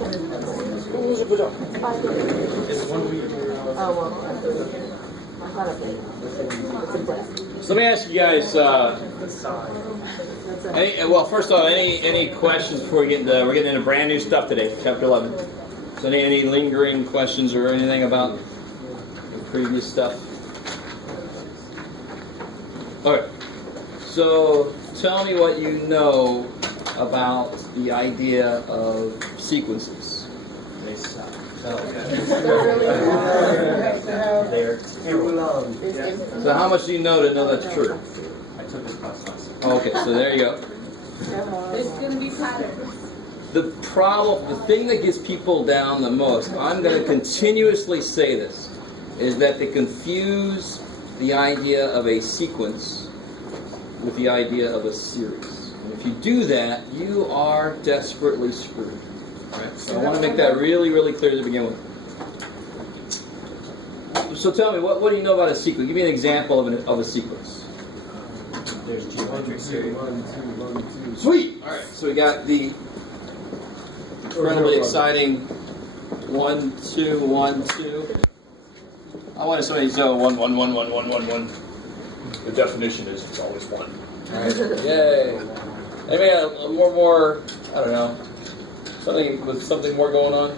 So let me ask you guys. Well, first of all, any questions before we get into? We're getting into brand new stuff today, chapter 11. So any lingering questions or anything about the previous stuff? All right. So tell me what you know about the idea of sequences. They suck. So how much do you know to know that's true? I took this class last year. Okay, so there you go. There's going to be patterns. The problem, the thing that gets people down the most, I'm going to continuously say this, is that they confuse the idea of a sequence with the idea of a series. And if you do that, you are desperately screwed. Right? So I want to make that really, really clear to begin with. So tell me, what do you know about a sequence? Give me an example of a sequence. There's geometric series. Sweet! Alright, so we got the incredibly exciting 1, 2, 1, 2. I want to say so 1, 1, 1, 1, 1, 1, 1. The definition is it's always 1. Alright, yay. Anybody got a more, I don't know, something with something more going on?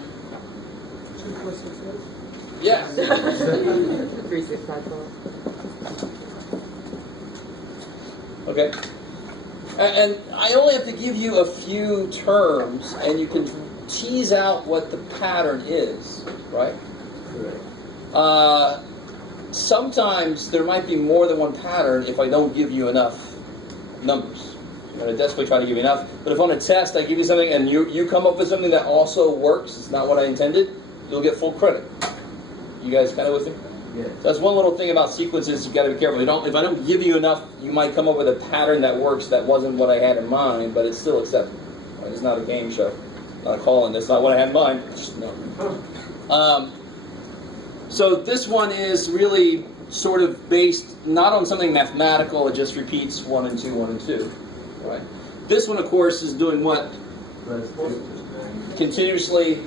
2, 4, 6, 8. Yeah. 3, 6, 5, 12. Okay. And I only have to give you a few terms, and you can tease out what the pattern is, right? Sometimes there might be more than one pattern if I don't give you enough numbers. I'm going to desperately try to give you enough. But if on a test I give you something and you come up with something that also works, it's not what I intended, you'll get full credit. You guys kind of with me? Yeah. So that's one little thing about sequences. You've got to be careful. If I don't give you enough, you might come up with a pattern that works that wasn't what I had in mind, but it's still acceptable. Right? It's not a game show. Not a call-in. That's not what I had in mind. Just no. So this one is really sort of based not on something mathematical. It just repeats 1 and 2, 1 and 2. Right? This one, of course, is doing what? Continuously.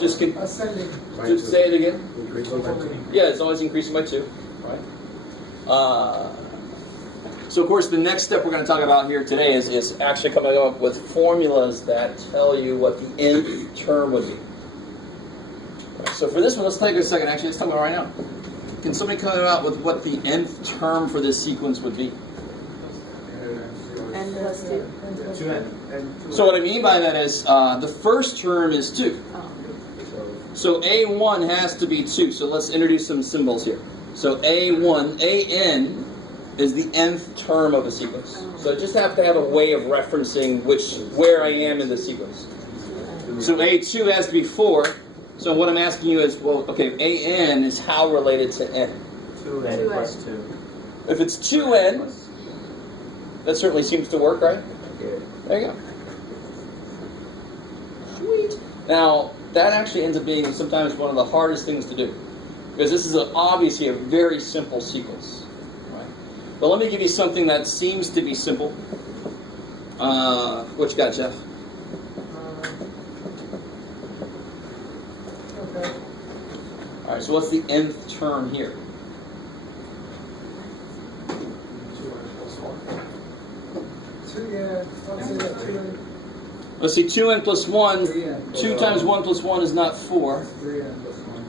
Just say it again. Yeah, it's always increasing by 2. Right? So, of course, the next step we're going to talk about here today is actually coming up with formulas that tell you what the nth term would be. Right, so for this one, let's take a second. Actually, let's talk about it right now. Can somebody come out with what the nth term for this sequence would be? N plus 2. 2n. So what I mean by that is the first term is 2. So A1 has to be 2. So let's introduce some symbols here. So A1, AN is the nth term of a sequence. So I just have to have a way of referencing where I am in the sequence. So A2 has to be 4. So what I'm asking you is, well, okay, AN is how related to N? 2n plus 2. If it's 2N, that certainly seems to work, right? Yeah. There you go. Sweet. Now, that actually ends up being sometimes one of the hardest things to do. Because this is obviously a very simple sequence. Right? But let me give you something that seems to be simple. What you got, Jeff? Okay. All right, so what's the nth term here? 2, yeah. I'll say that 2. Let's see, 2n plus 1. 3n. 2 times 1 plus 1 is not 4. 3n plus 1.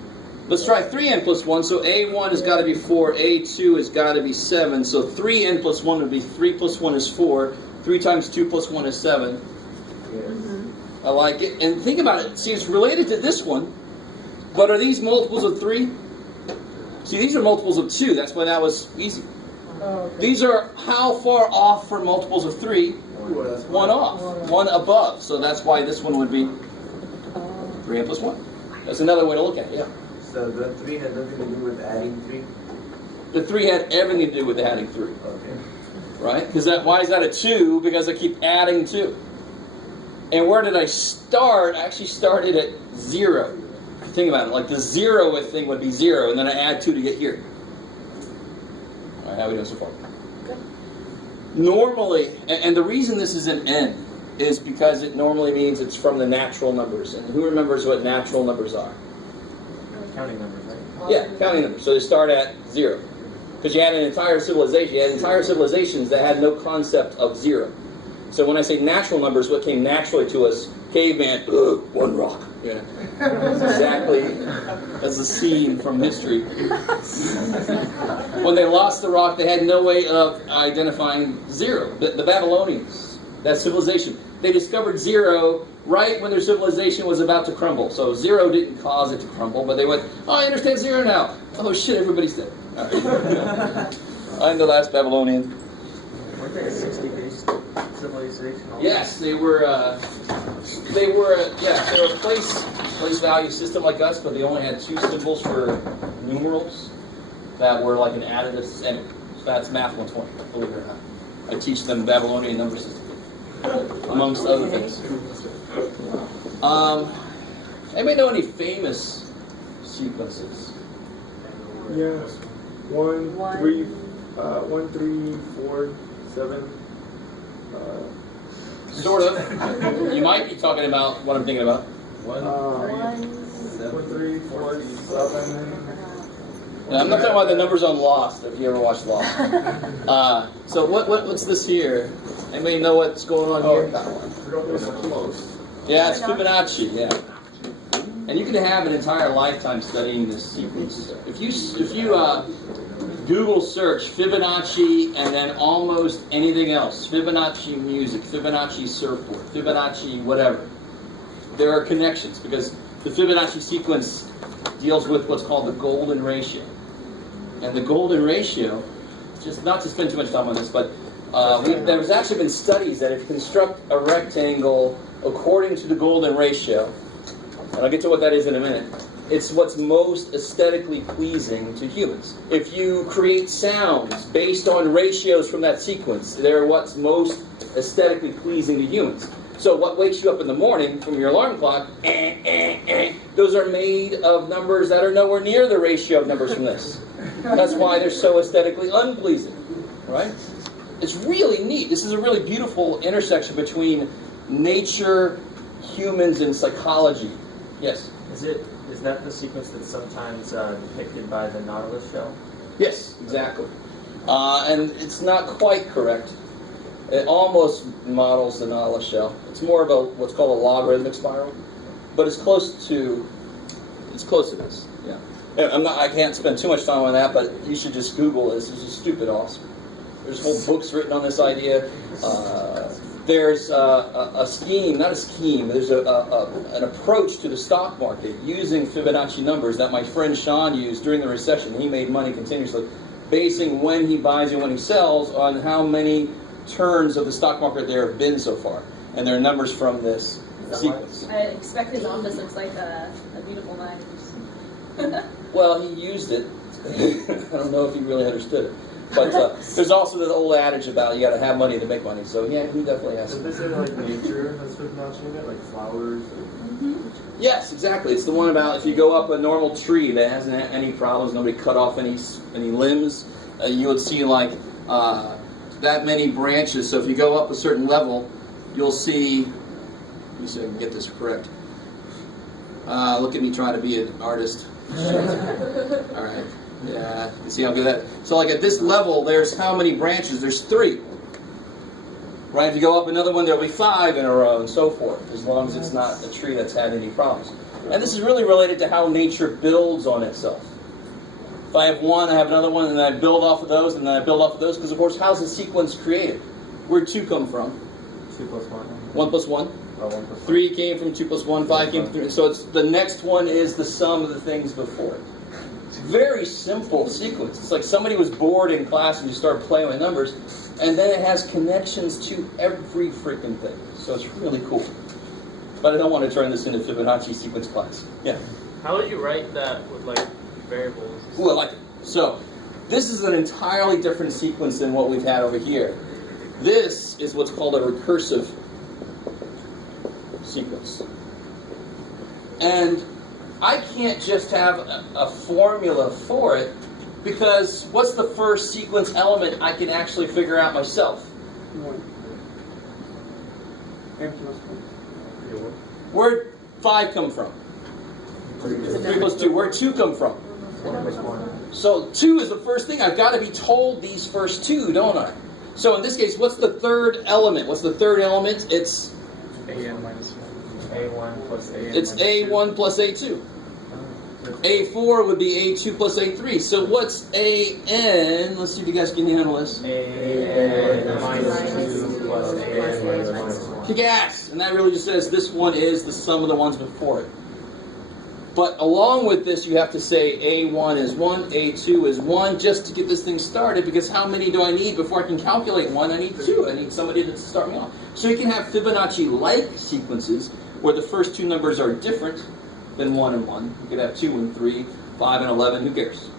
Let's try 3n plus 1. So A1 has got to be 4. A2 has got to be 7. So 3n plus 1 would be 3 plus 1 is 4. 3 times 2 plus 1 is 7. Mm-hmm. I like it. And think about it. See, it's related to this one. But are these multiples of 3? See, these are multiples of 2. That's why that was easy. Oh, okay. These are how far off for multiples of 3? 1 off. 1 above. So that's why this one would be 3n plus 1. That's another way to look at it, yeah. So the 3 had nothing to do with adding 3? The 3 had everything to do with adding 3. Okay. Right? Because why is that a 2? Because I keep adding 2. And where did I start? I actually started at 0. Think about it. Like the 0th thing would be 0, and then I add 2 to get here. All right, how are we doing so far? Good. Normally, and the reason this is an n is because it normally means it's from the natural numbers. And who remembers what natural numbers are? Counting numbers, right? Yeah, counting numbers. So they start at 0. Because you had an entire civilization. You had entire civilizations that had no concept of 0. So when I say natural numbers, what came naturally to us? Caveman, one rock. Yeah. Exactly as the scene from history. When they lost the rock, they had no way of identifying 0. The Babylonians, that civilization, they discovered 0 right when their civilization was about to crumble. So 0 didn't cause it to crumble, but they went, oh, I understand 0 now. Oh shit, everybody's dead. All right. I'm the last Babylonian. Weren't they a 60-based civilization? Yes, they were a place value system like us, but they only had 2 symbols for numerals that were like an additive. And that's Math 120, believe it or not. I teach them Babylonian number system, amongst other things. Anybody know any famous sequences? Yeah. 1, 3, 4, 7. Sort of. You might be talking about what I'm thinking about. 1, 3, 4, 7. I'm not talking about the numbers on Lost, if you ever watched Lost. So what's this here? Anybody know what's going on here? Yeah, it's Fibonacci, yeah. And you can have an entire lifetime studying this sequence. If you Google search Fibonacci and then almost anything else, Fibonacci music, Fibonacci surfboard, Fibonacci whatever, there are connections because the Fibonacci sequence deals with what's called the golden ratio. And the golden ratio, just not to spend too much time on this, but there's actually been studies that if you construct a rectangle according to the golden ratio, and I'll get to what that is in a minute, it's what's most aesthetically pleasing to humans. If you create sounds based on ratios from that sequence, they're what's most aesthetically pleasing to humans. So what wakes you up in the morning from your alarm clock, those are made of numbers that are nowhere near the ratio of numbers from this. That's why they're so aesthetically unpleasing, right? It's really neat. This is a really beautiful intersection between nature, humans, and psychology. Yes? Is that the sequence that's sometimes depicted by the Nautilus shell? Yes, exactly. And it's not quite correct. It almost models the Nautilus shell. It's more of what's called a logarithmic spiral, but it's close to this. Yeah. I can't spend too much time on that, but you should just Google this. It's just stupid awesome. There's whole books written on this idea. There's a scheme, not a scheme. There's an approach to the stock market using Fibonacci numbers that my friend Sean used during the recession. He made money continuously, basing when he buys and when he sells on how many turns of the stock market there have been so far. And there are numbers from this sequence. I expect his office looks like a beautiful knife. Well, he used it. I don't know if he really understood it. But there's also the old adage about you got to have money to make money. So yeah, he definitely has. Did they say like nature has Fibonacci in it, like flowers? Yes, exactly. It's the one about if you go up a normal tree that hasn't had any problems, nobody cut off any limbs, you would see like that many branches. So if you go up a certain level, you'll see. Let me see if I can get this correct. Look at me trying to be an artist. All right. Yeah, you see how good that. So like at this level, there's how many branches? There's 3. Right? If you go up another one, there'll be 5 in a row, and so forth, as long as it's not a tree that's had any problems. And this is really related to how nature builds on itself. If I have one, I have another one, and then I build off of those, and then I build off of those, because of course, how's the sequence created? Where'd 2 come from? 2 plus 1. 1 plus 1? 1 plus 3 came from 2 plus 1, 5 came from 3. So it's the next one is the sum of the things before it. Very simple sequence. It's like somebody was bored in class and you start playing with numbers, and then it has connections to every freaking thing. So it's really cool. But I don't want to turn this into Fibonacci sequence class. Yeah. How would you write that with like variables? Ooh, I like it. So this is an entirely different sequence than what we've had over here. This is what's called a recursive sequence. And I can't just have a formula for it, because what's the first sequence element I can actually figure out myself? Empty. Where'd 5 come from? 3 plus 2. Where'd 2 come from? So 2 is the first thing. I've got to be told these first 2, don't I? So in this case, what's the third element? What's the third element? It's A1 plus A. It's A1 plus A2. A4 would be A2 plus A3. So what's AN? Let's see if you guys can handle this. A minus 2 plus A minus 1. Kick ass! And that really just says this one is the sum of the ones before it. But along with this, you have to say A1 is 1, A2 is 1, just to get this thing started, because how many do I need before I can calculate 1? I need 2. I need somebody to start me off. So you can have Fibonacci-like sequences where the first 2 numbers are different than 1 and 1. You could have 2 and 3, 5 and 11, who cares?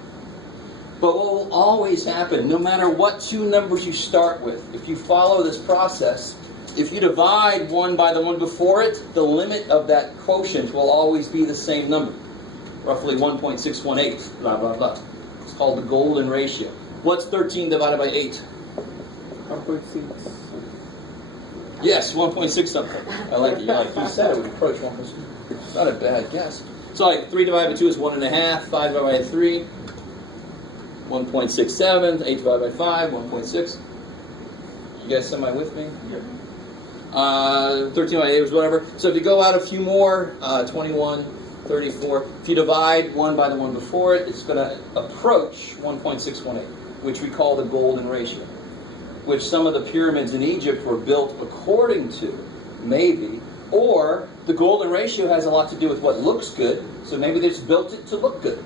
But what will always happen, no matter what 2 numbers you start with, if you follow this process, if you divide 1 by the one before it, the limit of that quotient will always be the same number. Roughly 1.618, blah, blah, blah. It's called the golden ratio. What's 13 divided by 8? 1.6. Yes, 1.6 something. I like it. Like you said, it would approach 1.6. Not a bad guess. So like 3 divided by 2 is 1.5, 5 divided by 3, 1.67, 8 divided by 5, 1.6. You guys semi with me? Yep. 13 by 8 was whatever. So if you go out a few more, 21, 34. If you divide 1 by the one before it, it's going to approach 1.618, which we call the golden ratio, which some of the pyramids in Egypt were built according to, maybe. Or the golden ratio has a lot to do with what looks good, so maybe they just built it to look good.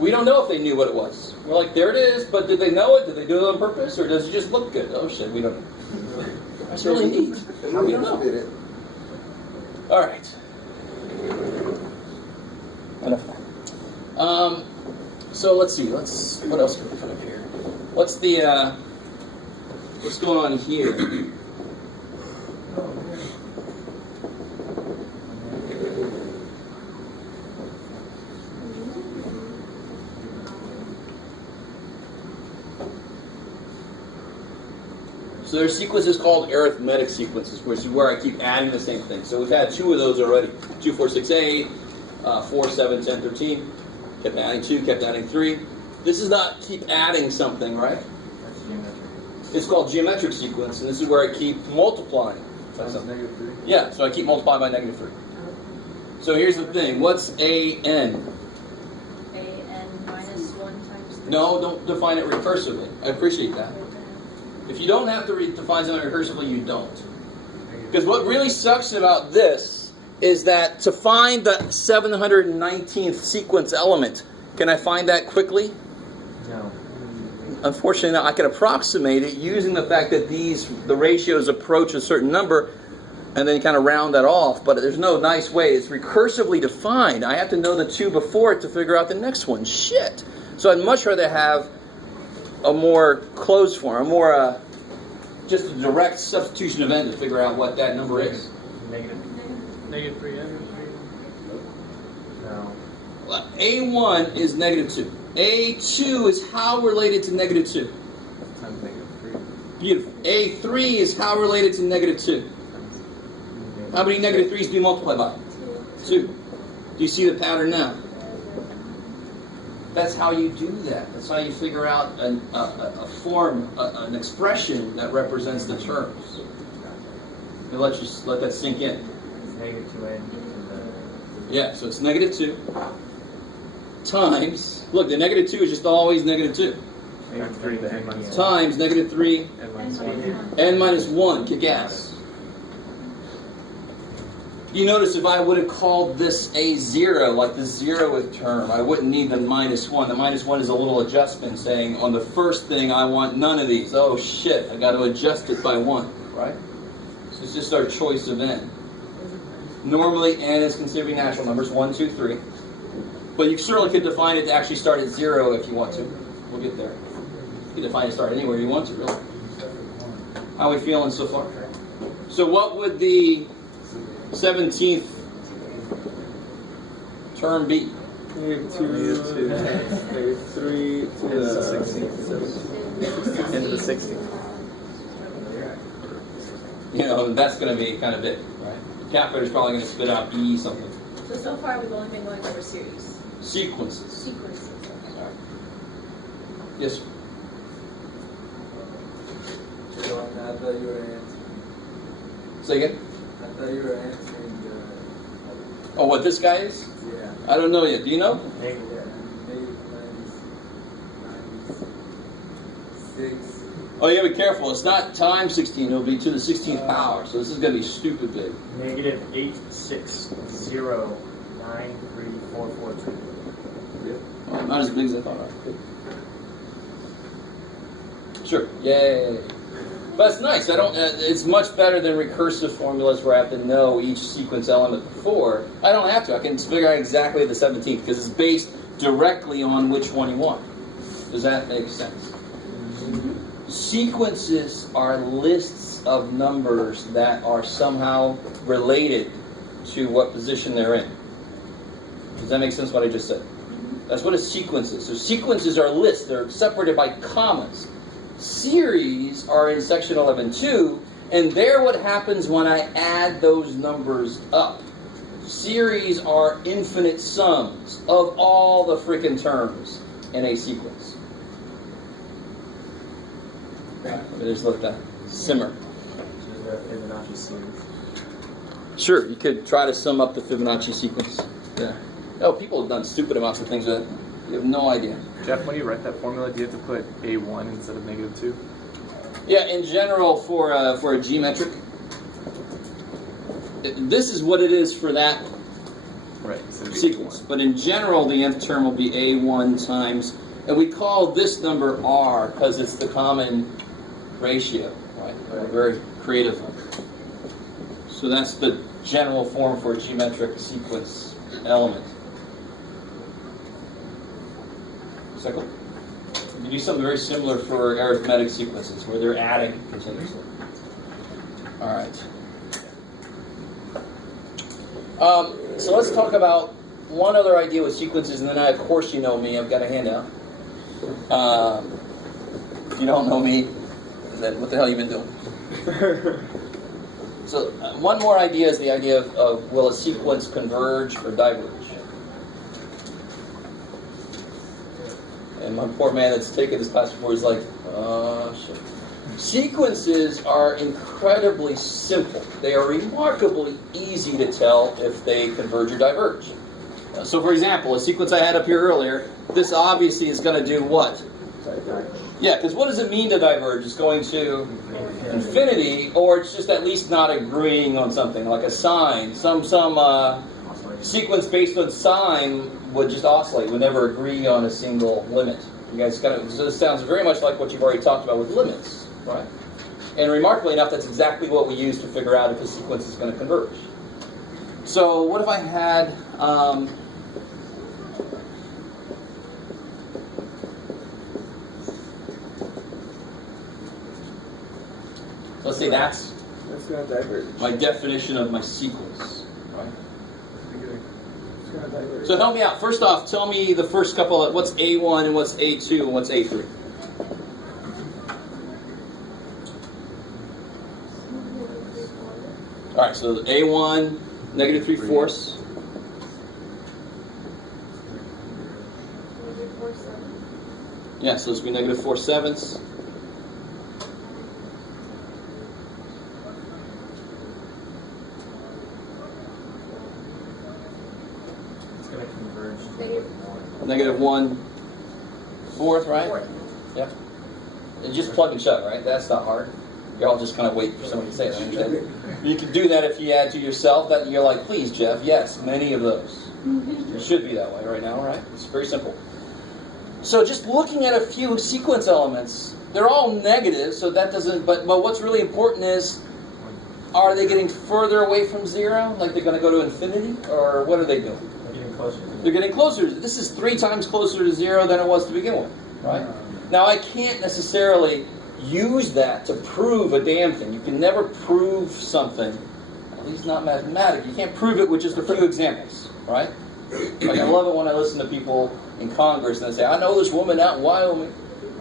We don't know if they knew what it was. We're like, there it is, but did they know it? Did they do it on purpose? Or does it just look good? Oh shit, we don't know. That's really neat. We don't know. All right. Enough of that. So let's see. What else can we put up here? What's going on here? So there's sequences called arithmetic sequences, which is where I keep adding the same thing. So we've had 2 of those already. 2, 4, 6, 8, 4, 7, 10, 13. Kept adding 2, kept adding 3. This is not keep adding something, right? That's geometric. It's called geometric sequence, and this is where I keep multiplying. Times -3. Yeah, so I keep multiplying by -3. So here's the thing. What's AN? AN minus 1 times 3. No, don't define it recursively. I appreciate that. If you don't have to define something recursively, you don't. Because what really sucks about this is that to find the 719th sequence element, can I find that quickly? No. Unfortunately, I can approximate it using the fact that the ratios approach a certain number and then kind of round that off. But there's no nice way. It's recursively defined. I have to know the 2 before it to figure out the next one. Shit. So I'd much rather have a more closed form, a more just a direct substitution event to figure out what that number is. Negative. Negative 3. No. A1 is -2. A2 is how related to -2? Times -3. Beautiful. A3 is how related to -2? How many -3's do you multiply by? 2. Do you see the pattern now? That's how you do that. That's how you figure out a form, an expression that represents the terms. And let that sink in. It's -2n. Yeah, so it's -2 times, look, the -2 is just always -2, -3 to n minus 1. times -3, N minus 1. n minus 1, kick ass. You notice if I would have called this a 0, like the 0th term, I wouldn't need the -1. The -1 is a little adjustment saying, on the first thing, I want none of these. Oh shit, I got to adjust it by 1, right? So it's just our choice of n. Normally, n is considered to be natural numbers, 1, 2, 3. But you certainly could define it to actually start at 0 if you want to. We'll get there. You can define it to start anywhere you want to, really. How are we feeling so far? So what would the 17th term be? -2, -3 to the 16th. Into the 16th. You know, that's going to be kind of big, right? calculator's probably going to spit out E something. So far we've only been going over series. Sequences. Sequences. Okay. All right. Yes, sir. So I thought you were answering. Say again? I thought you were answering Oh, what this guy is? yeah. I don't know yet. Do you know? Negative. Negative minus 6. Oh, you gotta be careful. It's not times 16. It'll be to the 16th power. So this is gonna be stupid big. Negative 860934432. Oh, not as big as I thought. All right. Sure. Yay. But it's nice. I don't. It's much better than recursive formulas where I have to know each sequence element before. I don't have to. I can figure out exactly the 17th because it's based directly on which one you want. Does that make sense? Sequences are lists of numbers that are somehow related to what position they're in. Does that make sense what I just said? That's what a sequence is. So sequences are lists. They're separated by commas. Series are in section 11.2, and they're what happens when I add those numbers up. Series are infinite sums of all the freaking terms in a sequence. Let me just let that simmer. Which is the Fibonacci series. Sure, you could try to sum up the Fibonacci sequence. Yeah. Oh, people have done stupid amounts of things with it. You have no idea. Jeff, when you write that formula, do you have to put A1 instead of -2? Yeah, in general, for a geometric, this is what it is for that Right. So sequence. But in general, the nth term will be A1 times, and we call this number R because it's the common ratio, right? A very creative one. So that's the general form for a geometric sequence element. Second. You do something very similar for arithmetic sequences where they're adding continuously. All right. So let's talk about one other idea with sequences, and then of course you know me. I've got a handout. If you don't know me, then what the hell have you been doing? So one more idea is the idea of will a sequence converge or diverge? And my poor man that's taken this class before is like, shit. Sequences are incredibly simple. They are remarkably easy to tell if they converge or diverge. So for example, a sequence I had up here earlier, this obviously is going to do what? Yeah, because what does it mean to diverge? It's going to infinity, or it's just at least not agreeing on something, like a sine. Some sequence based on sine would just oscillate, would never agree on a single limit. You guys so this sounds very much like what you've already talked about with limits, right? And remarkably enough, that's exactly what we use to figure out if a sequence is going to converge. So what if I had let's say that's going to diverge. my definition of my sequence, right? It's going to diverge. So help me out. First off, tell me the first couple of what's A1 and what's A2 and what's A3. All right, so A1, -3/4. Yeah, so this would be -4/7. It's going to converge to -1/4, right? Yeah. And just plug and chug, right? That's not hard. You're all just kind of waiting for someone to say it. I understand. You can do that if you add to yourself. That you're like, please, Jeff. Yes, many of those. It should be that way right now, right? It's very simple. So just looking at a few sequence elements, they're all negative, so that doesn't. But what's really important is, are they getting further away from zero, like they're going to go to infinity, or what are they doing? They're getting closer. They're getting closer. This is 3 times closer to zero than it was to begin with, right? Now I can't necessarily use that to prove a damn thing. You can never prove something, at least not mathematically. You can't prove it with just a few examples, right? Like I love it when I listen to people in Congress and they say, I know this woman out in Wyoming.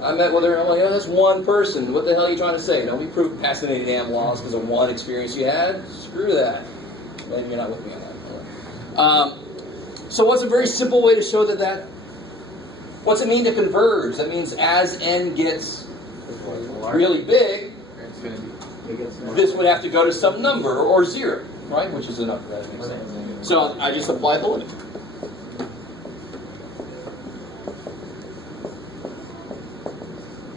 I met with her. I'm like, oh, that's one person. What the hell are you trying to say? Don't be passing any damn laws because of one experience you had. Screw that. Maybe you're not with me on that. So what's a very simple way to show that? What's it mean to converge? That means as n gets really big, this would have to go to some number or 0, right? Which is a number. That makes sense. So I just apply the limit.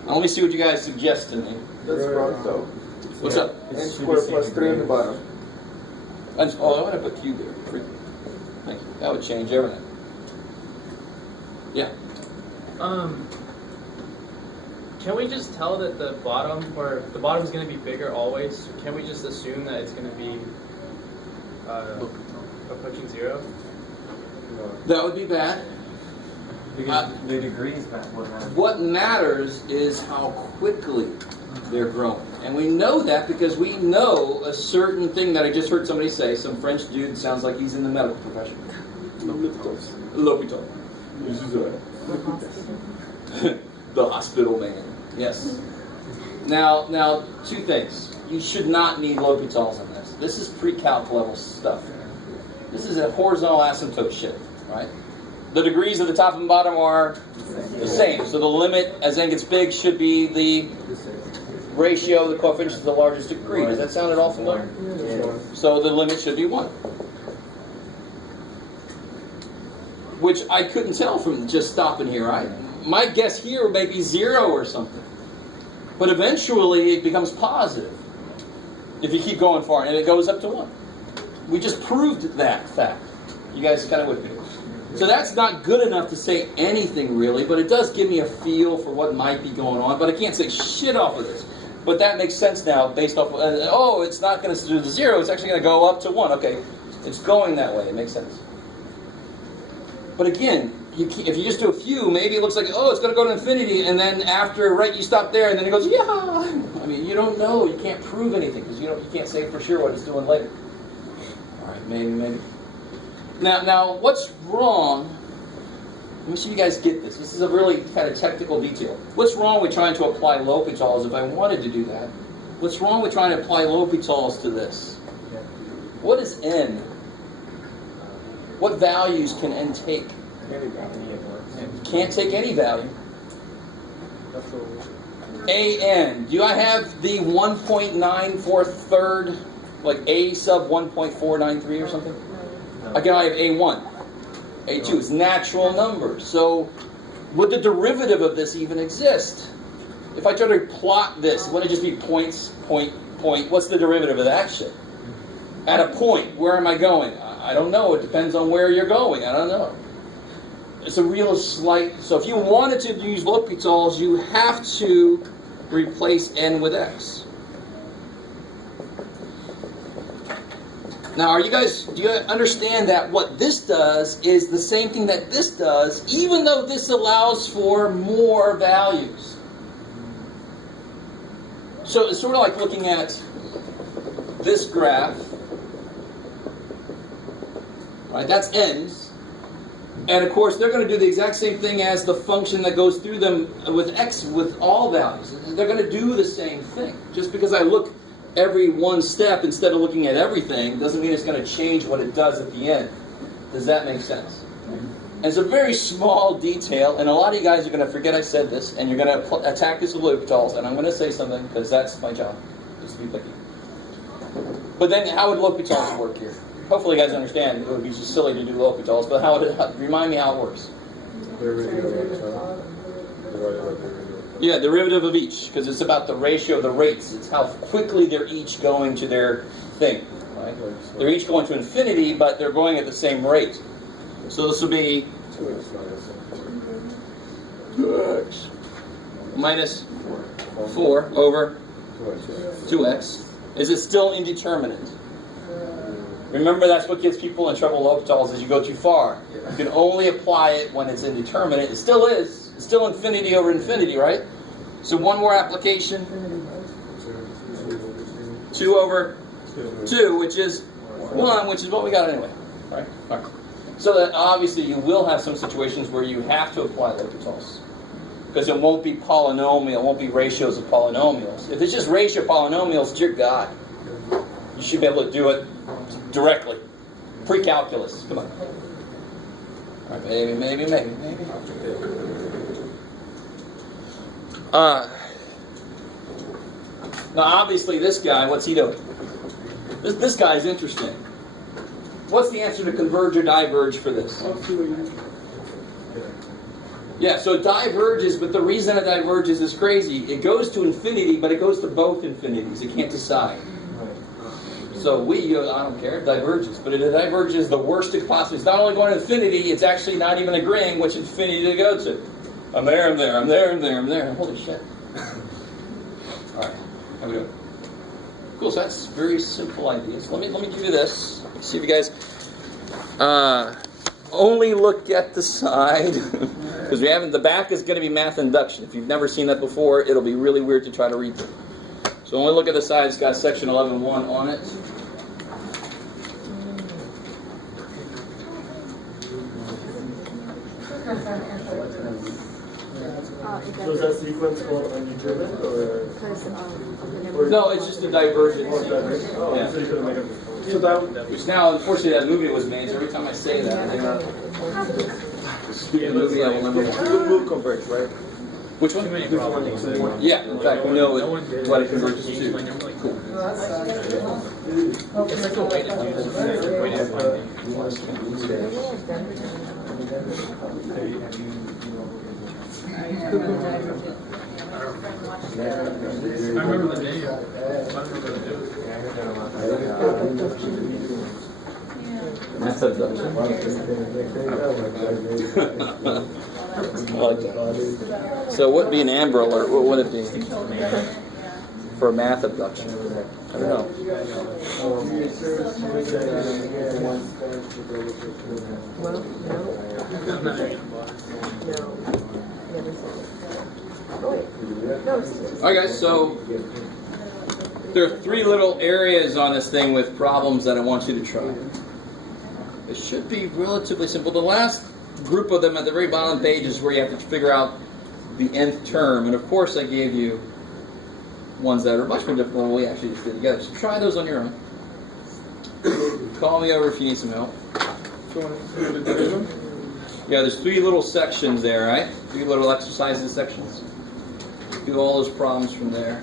Now let me see what you guys suggest to me. That's wrong though. What's up? N squared plus 3 on the bottom. Oh, I want to put Q there. Thank you. That would change everything. Yeah. Can we just tell that the bottom is going to be bigger always? Can we just assume that it's going to be approaching 0? That would be bad. Because the degrees matter. What matters is how quickly they're growing. And we know that because we know a certain thing that I just heard somebody say. Some French dude sounds like he's in the medical profession. L'hôpital. The hospital man. Yes. Now, two things. You should not need l'hôpitals in this. This is pre-calc level stuff. This is a horizontal asymptote shit, right? The degrees at the top and bottom are the same. So the limit as n gets big should be the ratio of the coefficients to the largest degree. Does that sound at all familiar? Yeah. So the limit should be 1. Which I couldn't tell from just stopping here. My guess here may be 0 or something. But eventually it becomes positive if you keep going far, and it goes up to 1. We just proved that fact. You guys kind of with me? So that's not good enough to say anything really, but it does give me a feel for what might be going on. But I can't say shit off of this. But that makes sense now based off of, it's not going to do the 0, it's actually going to go up to 1. Okay, it's going that way, it makes sense. But again, if you just do a few, maybe it looks like, it's going to go to infinity, and then after, you stop there, and then it goes, yeah! I mean, you don't know, you can't prove anything, because you can't say for sure what it's doing later. Alright, maybe. Now, what's wrong? Let me see if you guys get this. This is a really kind of technical detail. What's wrong with trying to apply L'Hopital's if I wanted to do that? What's wrong with trying to apply L'Hopital's to this? What is n? What values can n take? Can't take any value. an. Do I have the 1.94 third, like a sub 1.493 or something? Again, I have a1. a2 is natural numbers. So would the derivative of this even exist? If I try to plot this, wouldn't it just be points, point? What's the derivative of that shit? At a point, where am I going? I don't know. It depends on where you're going. I don't know. It's a real slight... So if you wanted to use L'Hopital's, you have to replace n with x. Now, do you understand that what this does is the same thing that this does, even though this allows for more values? So it's sort of like looking at this graph. Right, that's n's. And of course, they're going to do the exact same thing as the function that goes through them with x with all values. They're going to do the same thing. Just because I look every one step instead of looking at everything doesn't mean it's going to change what it does at the end. Does that make sense? And it's a very small detail, and a lot of you guys are going to forget I said this, and you're going to attack this with L'Hopital's, and I'm going to say something because that's my job, just to be picky. But then how would L'Hopital's work here? Hopefully you guys understand. It would be just silly to do L'Hopital's, but remind me how it works. Yeah, derivative of each, because it's about the ratio of the rates. It's how quickly they're each going to their thing. Right? They're each going to infinity, but they're going at the same rate. So this will be 2x minus 4 over 2x. Is it still indeterminate? Remember, that's what gets people in trouble with L'Hopital's is you go too far. You can only apply it when it's indeterminate. It still is. It's still infinity over infinity, right? So one more application. 2 over 2, which is 1, which is what we got anyway. Right? So that obviously you will have some situations where you have to apply L'Hopital's. Because it won't be polynomial, it won't be ratios of polynomials. If it's just ratio polynomials, dear God, you should be able to do it directly. Pre-calculus. Come on. All right, maybe. Now, obviously, this guy, what's he doing? This guy's interesting. What's the answer to converge or diverge for this? Yeah, so it diverges, but the reason it diverges is crazy. It goes to infinity, but it goes to both infinities. It can't decide. So I don't care, it diverges. But it diverges the worst it possibly. It's not only going to infinity, it's actually not even agreeing which infinity to go to. I'm there. Holy shit. Alright, how we doing? Cool, so that's very simple ideas. Let me give you this. See if you guys only look at the side. Because the back is going to be math induction. If you've never seen that before, it'll be really weird to try to read through. So only look at the side. It's got section 11.1 on it. So is that sequence called undetermined or? No, it's just a divergence. Oh, Yeah. so you couldn't make it. So that, Which now, unfortunately, that movie was made. So every time I say that, the movie I will never watch. will converge, right? Which one? Too many problems. Yeah, in fact, we know what it converges to. Cool. It's like a way to do this. It's a way to I remember the name. I remember the name. That's abduction. I like that. So it wouldn't be an Amber Alert. What would it be? For math abduction. I don't know. I'm not even Alright guys, so there are 3 little areas on this thing with problems that I want you to try. It should be relatively simple. The last group of them at the very bottom of the page is where you have to figure out the nth term. And of course I gave you ones that are much more difficult than we actually just did together. So try those on your own. Call me over if you need some help. Yeah, there's 3 little sections there, right? 3 little exercises sections. Do all those problems from there.